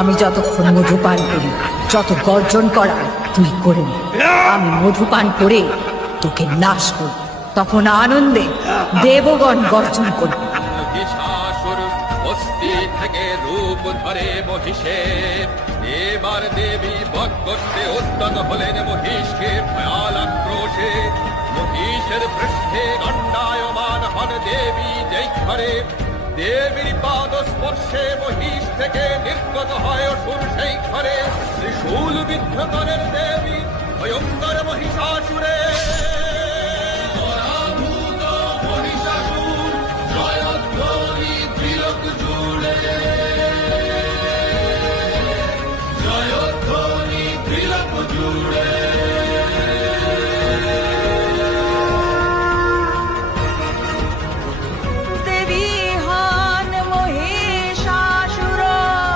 আমি যতক্ষণ মধু পান করি, যত গর্জন করা তুই করে নে। আমি মধু পান করে তোকে নাশ করি, তখন আনন্দে দেবগণ গর্জন করবে। মহিষাসুর অস্থি থেকে রূপ ধরে মহিষের। এবার দেবী বধ করতে উদ্যত হলেন মহিষকে ভয়াল আক্রোশে। মহিষের পৃষ্ঠে দণ্ডায়মান হন দেবী যেই ঘরে। দেবীর পাদ স্পর্শে মহিষ থেকে নির্গত হয় অসুর সেই ঘরে। ত্রিশূল বিদ্ধ করেন দেবী ভয়ঙ্কর মহিষাসুরে।